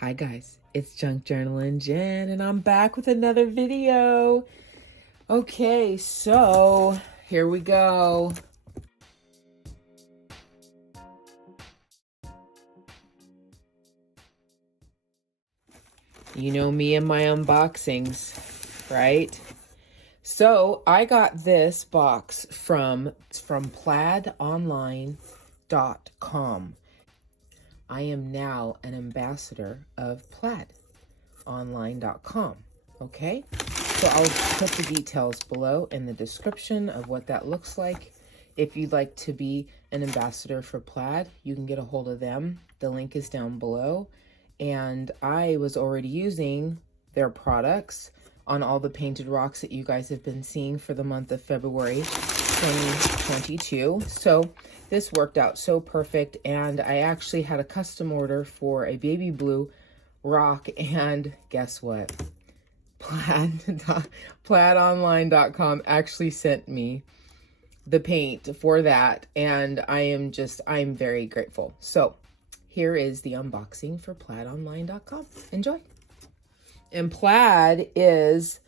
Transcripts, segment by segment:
Hi guys, it's Junk Journalin' Jen, and I'm back with another video. Okay, so here we go. You know me and my unboxings, right? So I got this box from plaidonline.com. I am now an ambassador of plaidonline.com. Okay, so I'll put the details below in the description of what that looks like. If you'd like to be an ambassador for Plaid, you can get a hold of them. The link is down below. And I was already using their products on all the painted rocks that you guys have been seeing for the month of February 2022. So this worked out so perfect, and I actually had a custom order for a baby blue rock, and guess what? Plaidonline.com actually sent me the paint for that, and I'm very grateful. So here is the unboxing for plaidonline.com. Enjoy. And Plaid is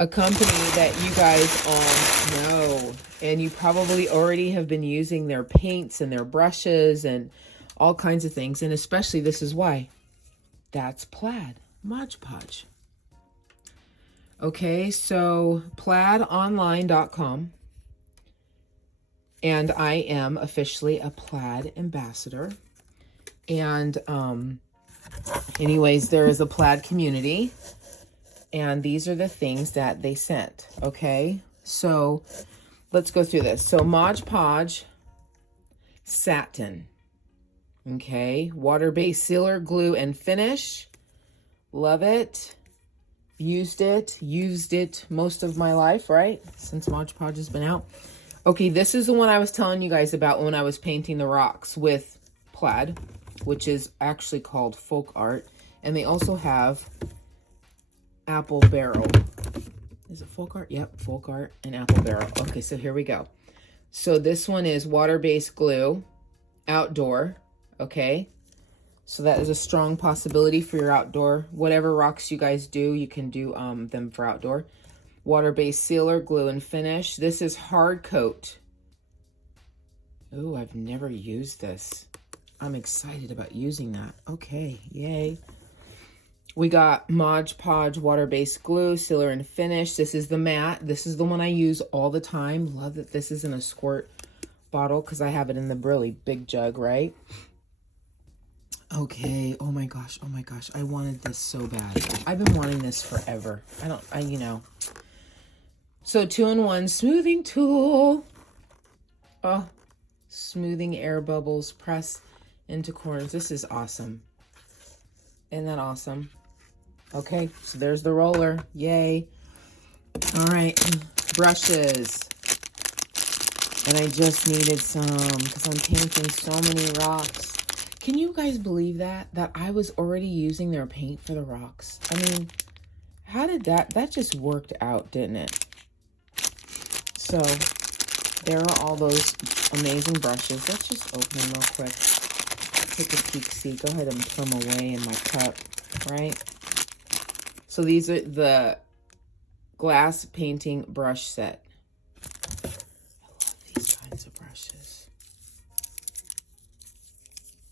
a company that you guys all know, and you probably already have been using their paints and their brushes and all kinds of things, and especially this is why. That's Plaid Mod Podge. Okay, so plaidonline.com, and I am officially a Plaid ambassador. And anyways, there is a Plaid community, and these are the things that they sent. Okay, so let's go through this. So Modge Podge satin, okay, water-based sealer, glue, and finish. Love it. Used it most of my life, right, since Modge Podge has been out. Okay, this is the one I was telling you guys about when I was painting the rocks with Plaid, which is actually called Folk Art. And they also have Apple Barrel. Is it Folk Art? Yep, Folk Art and Apple Barrel. Okay, so here we go. So this one is water-based glue, outdoor, okay? So that is a strong possibility for your outdoor. Whatever rocks you guys do, you can do them for outdoor. Water-based sealer, glue, and finish. This is hard coat. Oh, I've never used this. I'm excited about using that. Okay, yay. We got Modge Podge water-based glue, sealer, and finish. This is the matte. This is the one I use all the time. Love that this is in a squirt bottle because I have it in the really big jug, right? Okay, oh my gosh, I wanted this so bad. I've been wanting this forever. you know. So 2-in-1 smoothing tool. Oh, smoothing air bubbles, press into corners. This is awesome. Isn't that awesome? Okay, so there's the roller. Yay. All right, brushes. And I just needed some because I'm painting so many rocks. Can you guys believe that I was already using their paint for the rocks? I mean, how did that just worked out, didn't it? So there are all those amazing brushes. Let's just open them real quick. Take a peek, see. Go ahead and put them away in my cup, right? So these are the glass painting brush set. I love these kinds of brushes.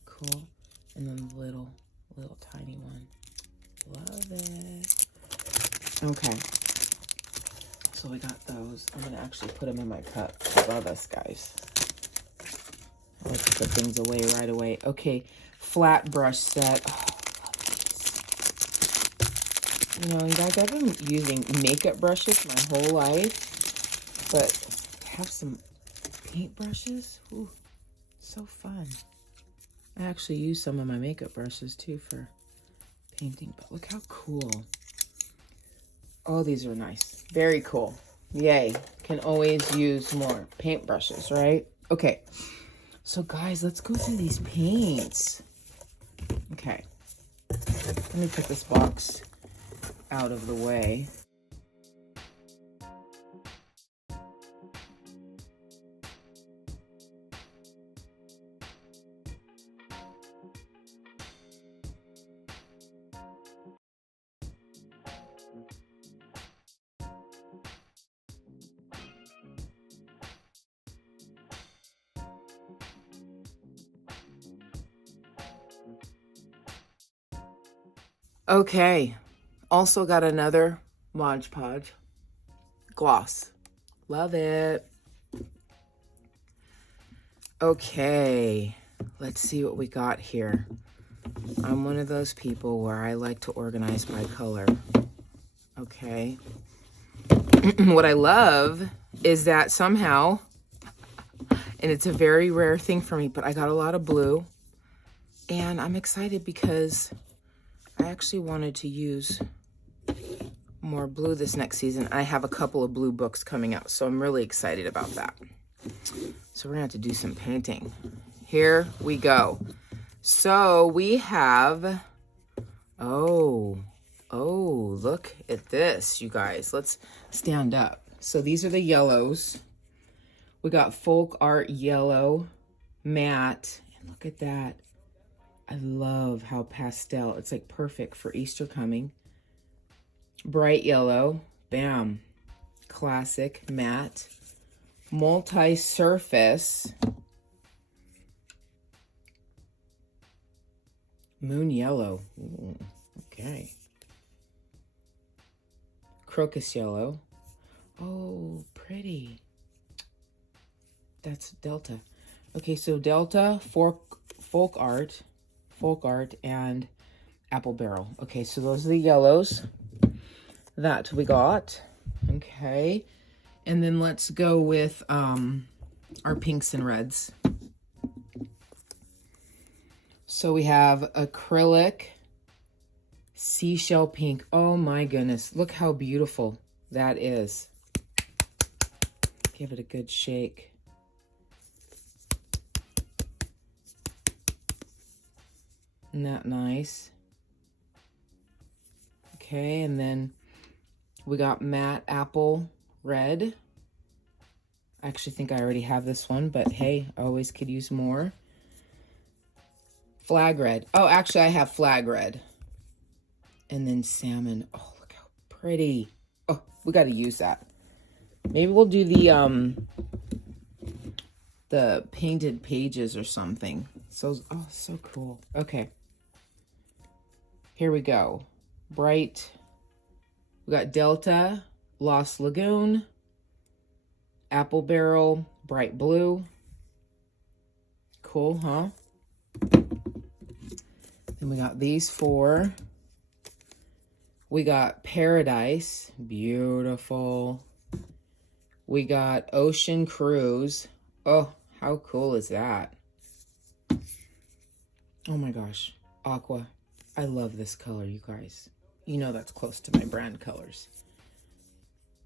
Cool. And then the little tiny one. Love it. Okay. So we got those. I'm gonna actually put them in my cup. I love this, guys. I like to put things away right away. Okay, flat brush set. Oh, love these. You know, you guys, I've been using makeup brushes my whole life, but have some paint brushes. Ooh, so fun. I actually use some of my makeup brushes too for painting, but look how cool. Oh, these are nice. Very cool. Yay. Can always use more paint brushes, right? Okay. So guys, let's go through these paints. Okay. Let me put this box out of the way. Okay, also got another Modge Podge gloss. Love it. Okay, let's see what we got here. I'm one of those people where I like to organize by color. Okay. What I love is that somehow, and it's a very rare thing for me, but I got a lot of blue. And I'm excited because I actually wanted to use more blue this next season. I have a couple of blue books coming out, so I'm really excited about that. So we're gonna have to do some painting. Here we go. So we have, oh, look at this, you guys. Let's stand up. So these are the yellows. We got Folk Art Yellow, Matte, and look at that. I love how pastel, it's like perfect for Easter coming. Bright Yellow, bam, classic, matte. Multi-surface, Moon Yellow, ooh, okay. Crocus Yellow, oh, pretty. That's Delta. Okay, so Delta, Folk Art, and Apple Barrel. Okay, so those are the yellows that we got. Okay, and then let's go with our pinks and reds. So we have Acrylic, Seashell Pink. Oh my goodness, look how beautiful that is. Give it a good shake. Isn't that nice? Okay, and then we got Matte Apple Red. I actually think I already have this one, but hey, I always could use more. Flag Red. Oh, actually I have Flag Red. And then Salmon. Oh, look how pretty. Oh, we got to use that. Maybe we'll do the painted pages or something. So, oh, so cool. Okay. Here we go. Bright. We got Delta, Lost Lagoon, Apple Barrel, Bright Blue. Cool, huh? Then we got these four. We got Paradise, beautiful. We got Ocean Cruise. Oh, how cool is that? Oh my gosh, Aqua. I love this color, you guys. You know that's close to my brand colors.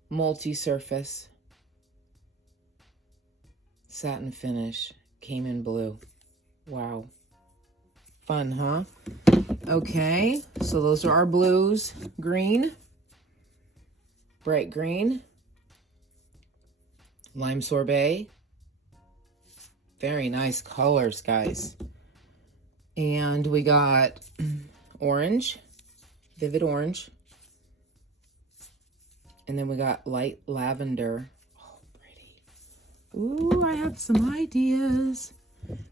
Multi-surface. Satin finish. Came in blue. Wow. Fun, huh? Okay, so those are our blues. Green. Bright green. Lime sorbet. Very nice colors, guys. And we got orange, vivid orange. And then we got light lavender. Oh, pretty. Ooh, I have some ideas.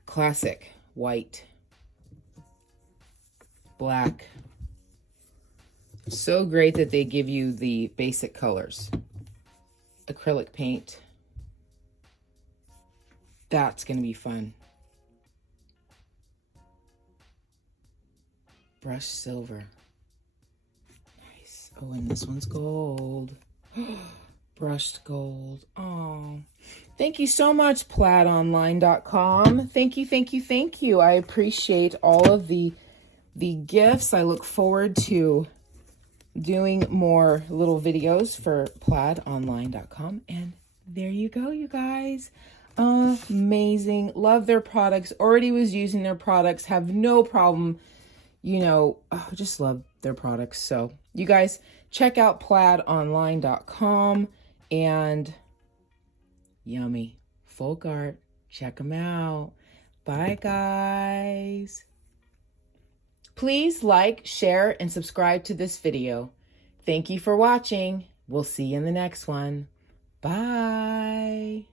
Classic, white, black. So great that they give you the basic colors. Acrylic paint. That's gonna be fun. Brushed silver. Nice. Oh, and this one's gold. Brushed gold. Oh, thank you so much, plaidonline.com. Thank you, thank you, thank you. I appreciate all of the gifts. I look forward to doing more little videos for plaidonline.com. And there you go, you guys. Amazing. Love their products. Already was using their products. Have no problem. You know, just love their products. So you guys check out plaidonline.com and yummy folk art. Check them out. Bye, guys. Please like, share, and subscribe to this video. Thank you for watching. We'll see you in the next one. Bye.